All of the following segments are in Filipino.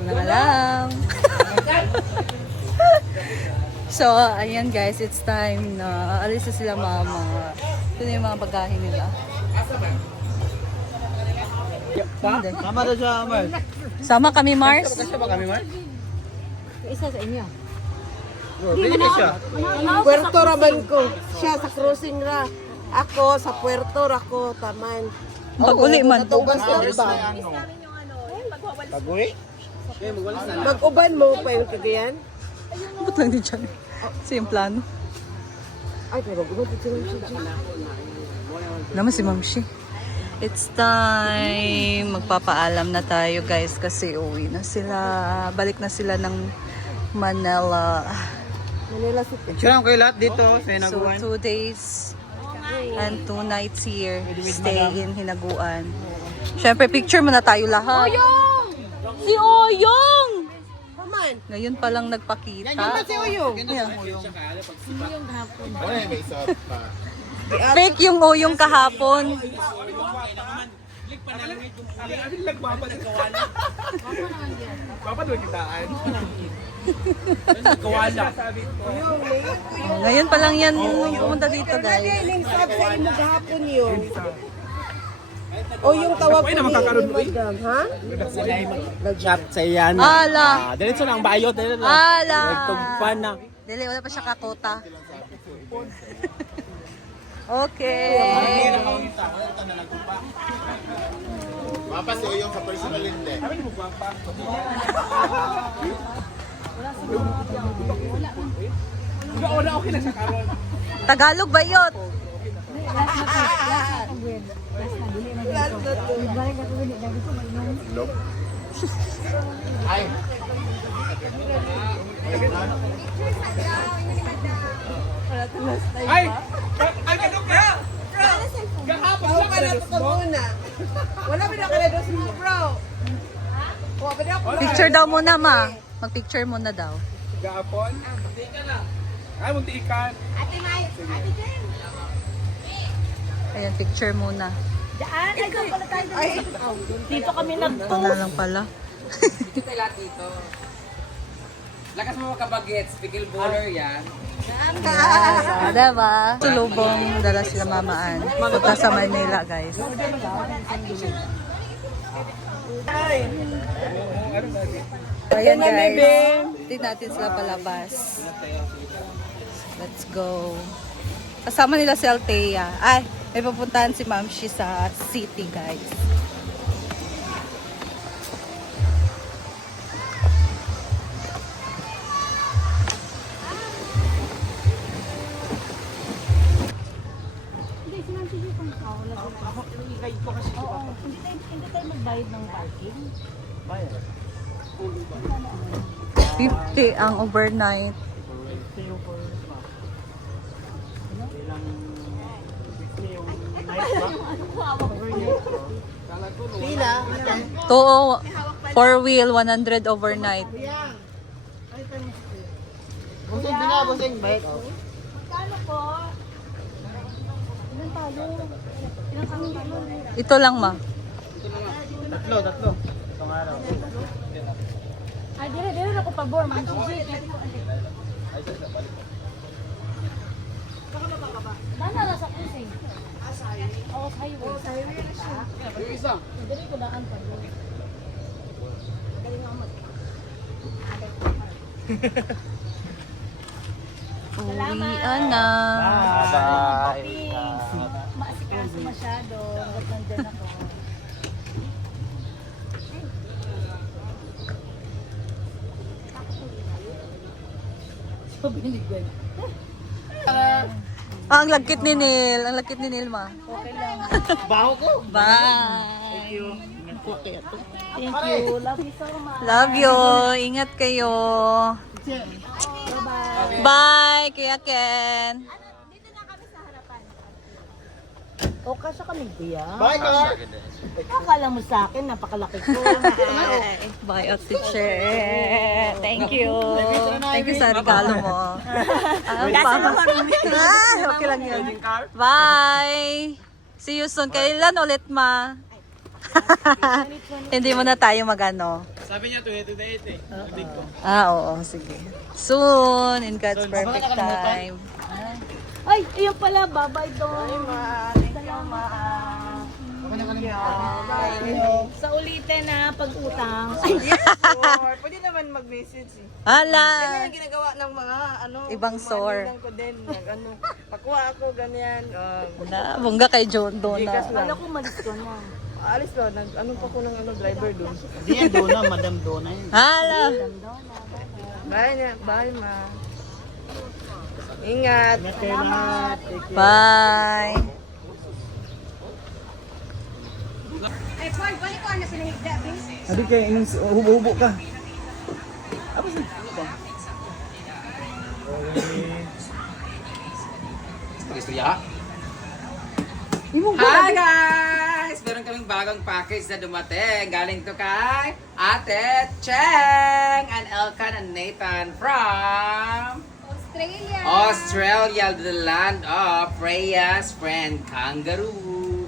Walang alam. So, ayan guys, it's time na alis na sila mama. Ito na yung mga bagahe nila. Sama daw siya, Mars. Sama kami, Mars. Sama kami, Mars. Isa sa inyo. Pwede ka siya. Puerto Raman ko. Siya sa cruising ra. Ako sa Puerto Rako Taman. Pag-uli man. Natugas lang ba? Pag-uwi? Mag-uban mo pa yung kagayan? Ba't lang din dyan? Kasi yung plano. Ay, pero mag-uban dito yung Naman si Mamshi. It's time. Magpapaalam na tayo guys kasi uwi na sila. Balik na sila ng Manila. Manila City. Picture lang kayo lahat dito sa So Hinaguan. 2 days and 2 nights here. Stay in Hinaguan. Siyempre picture muna tayo lahat. Oyong! Si Oyong! Paman! Ngayon pa lang nagpakita. Si Uyong. Fake yung Oyong kahapon. Ngayon pa lang yan pumunta dito guys. Galing sab sa imo gahapon yun. O yung tawag ko ni Madam, ha? Nag-chat sa iyan. Ala! Diretso na ang bayot. Ala! Nagtugpan na. Dili, wala pa siya kakota. Okay. Mapa si Oyong sa personal hindi. Tagalog ba yun? Ay. Tawag ka na ito muna. Wala ba na ka na doon sa mga bro? Wala ba na ako? Picture daw muna ma. Mag-picture muna daw. Gapon? Ay, munti ikan. Ate May, Ate Jen. Ayan, picture muna. Daan, ay doon pala tayo. Dito kami Ito na lang pala. Dito tayo lahat dito. Lakas mo makabagets, pickle bowler yan. Diba? Sulubong dala sila mamaan. Punta sa Manila guys. Ayan guys. Tingnan natin sila palabas. Let's go. Kasama nila si Althea. Ay, may pupuntahan si Mamshi sa city guys. Hindi, sinabi niyo kung wala. Oo, hindi tayo magbayad ng parking. 50 ang overnight. Pila? To 4-wheel 100 overnight. Busing pila, busing bike. Kano po? Ilang talo? Ilang kami talo? Ito lang ma. Tatlo. Itong araw. Ay, dire na ko pabor, man. Dana ra sa kusing. Oo, sa highway. Sa highway na siya. Yung isa. Dire ko daan pa. Uwian na. Bye. Maasikaso masyado. Hanggat nandyan ako. Ang lagkit ni Neil. Ang lagkit ni Neil ma. Okay lang. Baho ko. Bye. Thank you. Love you so much. Love you. Ingat kayo. Bye-bye. Bye, Kuya Ken. O, kasya kami diya. Bye ka. Akala mo sa akin, napakalaki ko. Bye, out teacher. Thank you. Thank you sa regalo mo. Okay lang yun. Bye. See you soon. Kailan ulit ma? Hindi mo na tayo magano. Sabi niya 2028 eh. Hindi ko. Oo, sige. Soon, in God's perfect time. Ay, ayun pala, babay doon. Sa ulitin na pag-utang. Ay, Or, pwede naman mag-message eh. Yan Hala! yung ginagawa ng mga Ibang sore. maninang ko din. Pakuha ako, ganyan. Na, bongga kay John doon na. kala ko malis ko na. Alis ko, ano pa ko ng driver doon. Hindi yan Dona, Madam Dona yun. Hala! Bye ma. Ingat. Ingat kayo lahat. Take care. Bye! Hindi kayo, hubo-hubo ka. Istorya. Hi guys! Meron kaming bagong package na dumating. Galing to kay Ate Cheng and Elkan and Nathan from Australia, the land of Freya's friend kangaroo.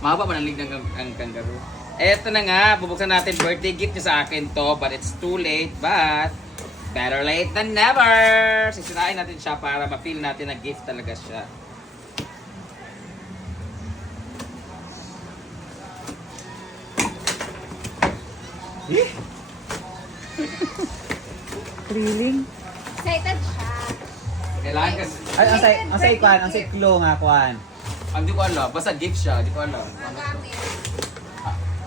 Mahaba man ang lig ang kangaroo. Eto na nga, bubuksan natin. Birthday gift niya sa akin to, but it's too late. But better late than never. Sisirain natin siya para ma-feel natin na gift talaga siya. Thrilling. Excited siya. Kailangan kasi, Ay, ang sa ikwan, ang sa iklo nga kwan. hindi ko alam. Basta gift siya, hindi ko alam.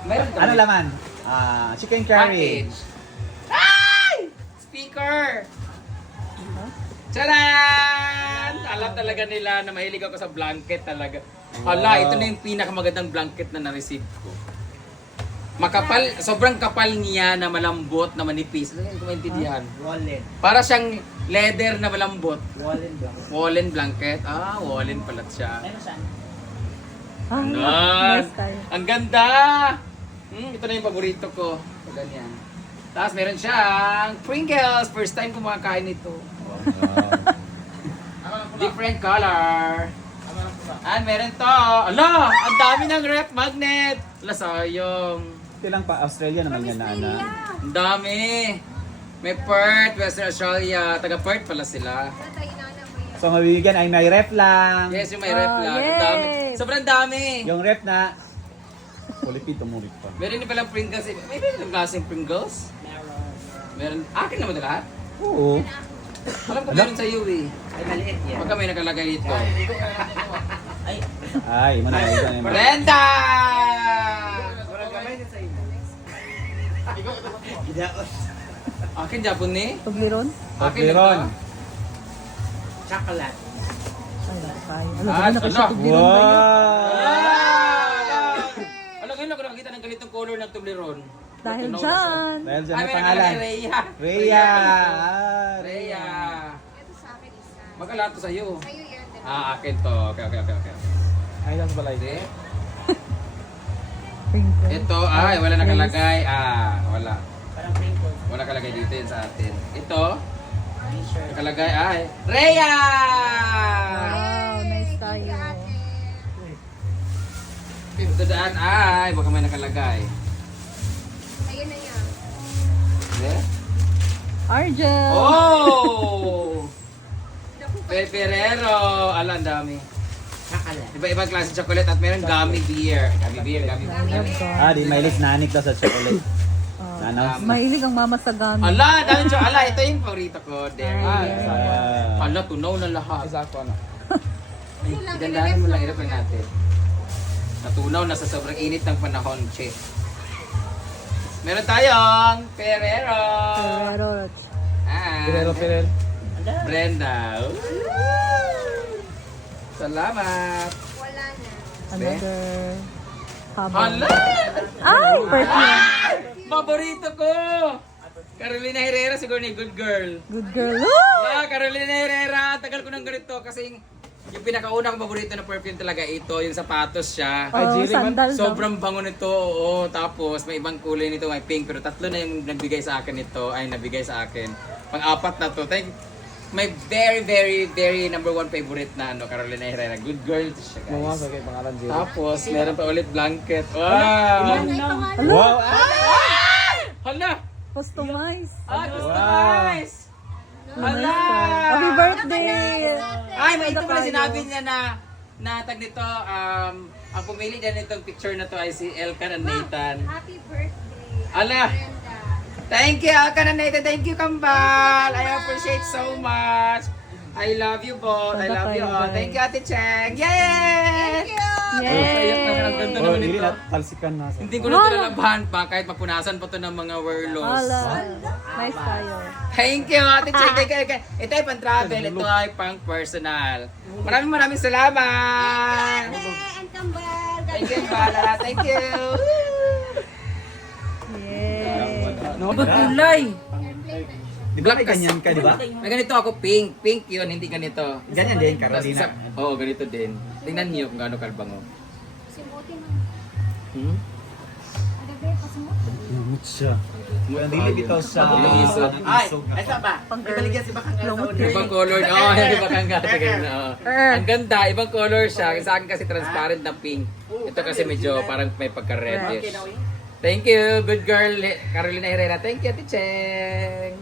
Meron kami Ano laman? Chicken curry. package. Ay! Speaker! Tcharan! Alam talaga nila na mahilig ako sa blanket talaga. Hala, ito na yung pinakamagandang blanket na na-receive ko. Makapal, sobrang kapal niya na malambot na manipis. Ano yung kumaintindihan? Wallet. Para siyang leather na malambot. Wallet ba? Woolen blanket. Ah, woolen pala siya. Ah, Anan. nice tayo. Ang ganda! Ito na yung paborito ko. So, ganyan. Tapos meron siyang Pringles. First time ko makakain ito. Different color. And meron to. Ala! Ang dami ng ref magnet! Ala, sayang. Ito lang pa, Australia naman yan na ana. Ang dami. May Perth, Western Australia. Taga Perth pala sila. So mabibigyan ay may ref lang. Yes, yung may ref Oh, lang. Ang yay! dami. Sobrang dami. Yung ref na Pulipit, tumulit pa. Meron din palang Pringles. May meron klaseng Pringles? Meron. Akin naman lahat. Oo. Alam ko meron sa iyo eh. Ay, maliit yan. Pagka may nakalagay dito. Ay, muna ito na yung Brenda! Walang gamay din sa inyo. Akin Japon ni. Tugliron? Akin Pagbiron. ito. Chocolate. Ay, nakakayo. Alam Ah, mo, nakasya ano? tugliron ba yun? Alam ngayon ako nakakita ng ganitong color ng Toblerone. Dahil Tunaw na dyan. Dahil dyan Ay, may may pangalan. nakalagay Rhea. Rhea. Rhea. Magkalato sa'yo. Ah, akin to. Okay. Ay, nasa balay. Hindi. Pringles. Ito, ay, wala nakalagay. Ah, wala. Parang crinkle. Wala nakalagay dito yun sa atin. Ito, nakalagay ay, Rhea! Wow, nice tayo. Ito daan ay, baka may nakalagay. Ayun na yan. Hindi? Argel! Oh! Peperero! Ala, ang dami. Chocolate. Iba-ibang klase chocolate at meron gummy beer. Gummy beer. Di may list nanik daw sa chocolate. Na-announce na. Mahilig ang mama sa gamit. Ala, dami chocolate. Ala, ito yung paborito ko. Dairy. Ah. Ala, tunaw na lahat. Ay, idandahan mo lang, irap lang natin. Natunaw na sa sobrang init ng panahon, che. Meron tayong Ferrero. Ferrero. And Brenda. Salamat. Wala na. Another. Habang. Hala! Ay, perfume. Paborito ko! Carolina Herrera, siguro ni Good Girl. Good girl. Woo! Carolina Herrera, tagal ko ng ganito kasi yung pinakauna kong paborito na perfume talaga ito, yung sapatos siya. Oh, sandal daw. Sobrang bango nito, oo. Tapos may ibang kulay nito, may pink, pero tatlo na yung nabigay sa akin nito, ay nabigay sa akin. Pang-apat na to. my very, very, very number one favorite na Carolina Herrera. Good girl to siya, guys. Tapos, meron pa ulit blanket. Wow! Wow! Hala! Customize. Customize! Hala! Happy birthday! Ay, may ito pala sinabi niya na tag nito, ang pumili dyan itong picture na to ay si Elkan and Nathan. Happy birthday. Ala! Thank you, Elkan and Nathan. Thank you, Kambal. I appreciate so much. I love you both. I love you all. Thank you, Ate Cheng. Yay! Yay! Ang ganda Oh, naman hindi ito. na talsikan na. Hindi ko na ito lalabahan pa kahit mapunasan pa to ng mga werlos. Hala. Nice tayo. Thank you, Ate Cheng. Thank you. Ito ay pang-travel. Ito ay pang-personal. Maraming salamat. And kambal. Thank you, Bala. Thank you. Yay! Kulay. Di ba may ganyan ka, di ba? May ganito ako, pink. Pink yun, hindi ganito. Ganyan din, Carolina. Oo, ganito din. Tingnan niyo kung gaano kalbango. Simuti man. Hmm? Ada ba pasimuti? Mucha. Ang dili bitaw sa... Isog. Ay, asa ba? Ibaligyan si Bakang sa una. Ibang color. Oo, hindi ba kang Ang ganda, ibang color siya. Sa akin kasi transparent na pink. Ito kasi medyo parang may pagka-reddish. Thank you, good girl, Carolina Herrera. Thank you, Ate Cheng.